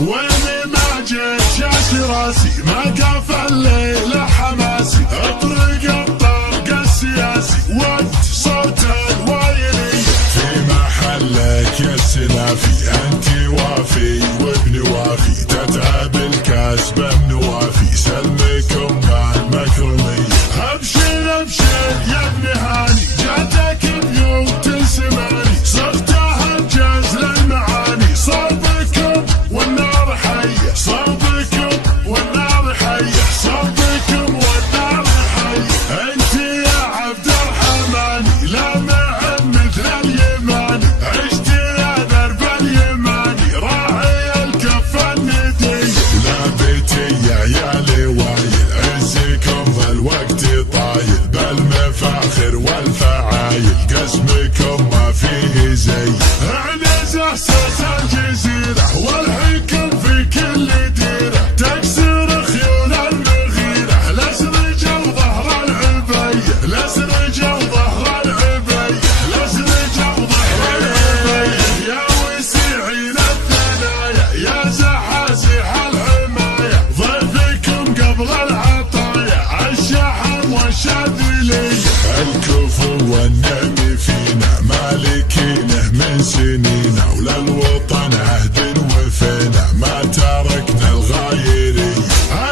ويني ما جيت شاش راسي ما كافى الليلة حماسي اطرق الطرق السياسي وانت صوت الوايلي في محلك يا السلافي انت وافي وابن وافي تتعب الكاس بالنوافي سلمكم المكرمي ابشر ابشر يا ابن هاني جاتك بيوت سماني صرت هجاز للمعاني صوبكم والنار حيه صوبكم والنار حيه صوبكم والنار حيه انت يا عبد الرحمن لامع مثل اليماني عشت يا درب اليماني راعي الكف الندي لابتي يا عيالي وايل عزكم فالوقت طايل بالمفاخر والفعايل قسمكم ما فيه زي اعنز احساس الجزيره والحكم في كل ديره تكسر خيول المغيره لاسرج وظهر العبيه لاسرج وظهر العبيه لاسرج وظهر العبيه يا وسيعين الثنايا يا زحازح الحمايه ضيفكم قبل العطايا الشحم والشاذليه الكفو والنعم فينا مالكينه من سنين وللوطن عهد وفينا ما تركنا الغايرين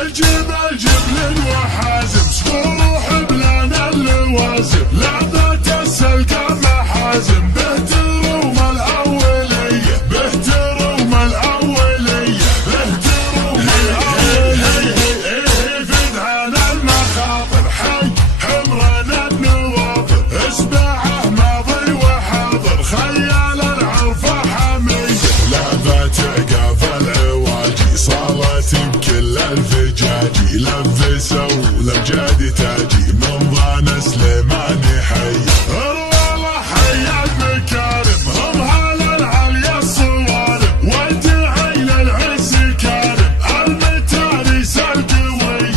الجبل جبل وحازم صخور حبلنا اللوازم لعبة السلقة محازم بهتروم الأولية بهتروم الأولية بهتروم الأولية فدعان المخاطر حي حمران النواطر اسبعه ماضي وحاضر خيال العرفة حميد لعبة عقاب العواجي صارت بكل الفجاجي لبسوا لجاد تاجي من ضان سليماني حي الروالة حي المكارم هم هلا العليا الصوارم ودعي للعز كارم المتاريس القوي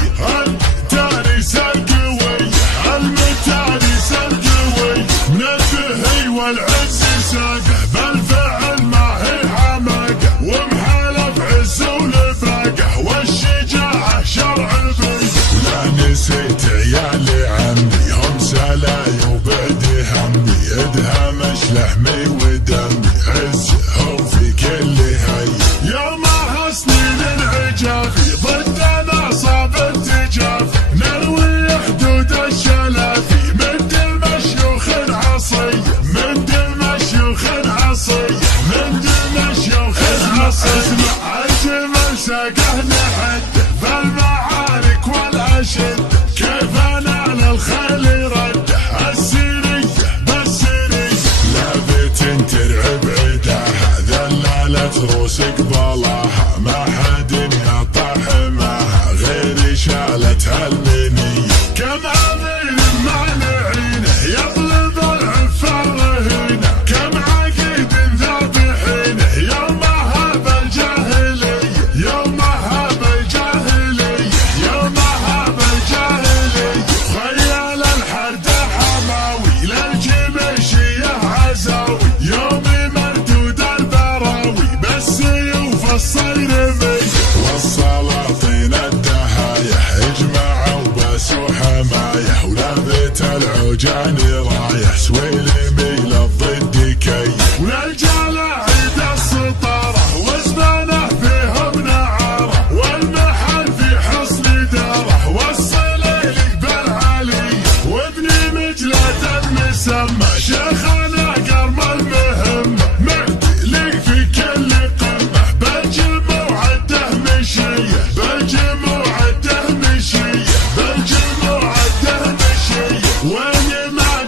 التاريس القوي المتاريس القوي من الدهي والعز ساقه بالفعل ما هي حماقه ومحالف عز ولفاقه والشجاعه شرع البيت لا نسيت عيالي عمي هم سلاي وبعد همي ادهم لحمي ودمي عزهم في كل هي يوم سنين العجافي ضدنا صاب التجافي نروي حدود الشلافي من دم شيوخ عصيه من دم شيوخ عصيه من دم شيوخ عصيه اسمع الجمل ساقه نحده بالمعارك والاشده كيف نال الخيل رده السيريه بالسيريه لابت ترعب عداها ذلالت روس قبالها ما حد يقطع حماها غير شالتها المنيه كم عميل مانعينه يطلب العفه الرهينه كم عقيد ذابحينه يومها بالجاهليه يومها بالجاهليه يومها بالجاهليه خيال الحرد حماوي للجمشيه عزاوي يومي مردود البراوي بالسيوف الصيرمي والسلاطين الدهايه اجمعوا باسوا حمايه ولابت العوجان رايه سويلمي للضد كي وللجلاعيد السطاره وزبانه فيهم نعاره والمحل في حصن داره والصليلي بالعاليه وابن مجلة المسمى شيخنا قرم المهمه معدي لي في كل قمه بالجموع الدهمشيه بالجموع الدهمشيه بالجموع الدهمشيه وين ما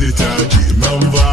زاد تاجي منظر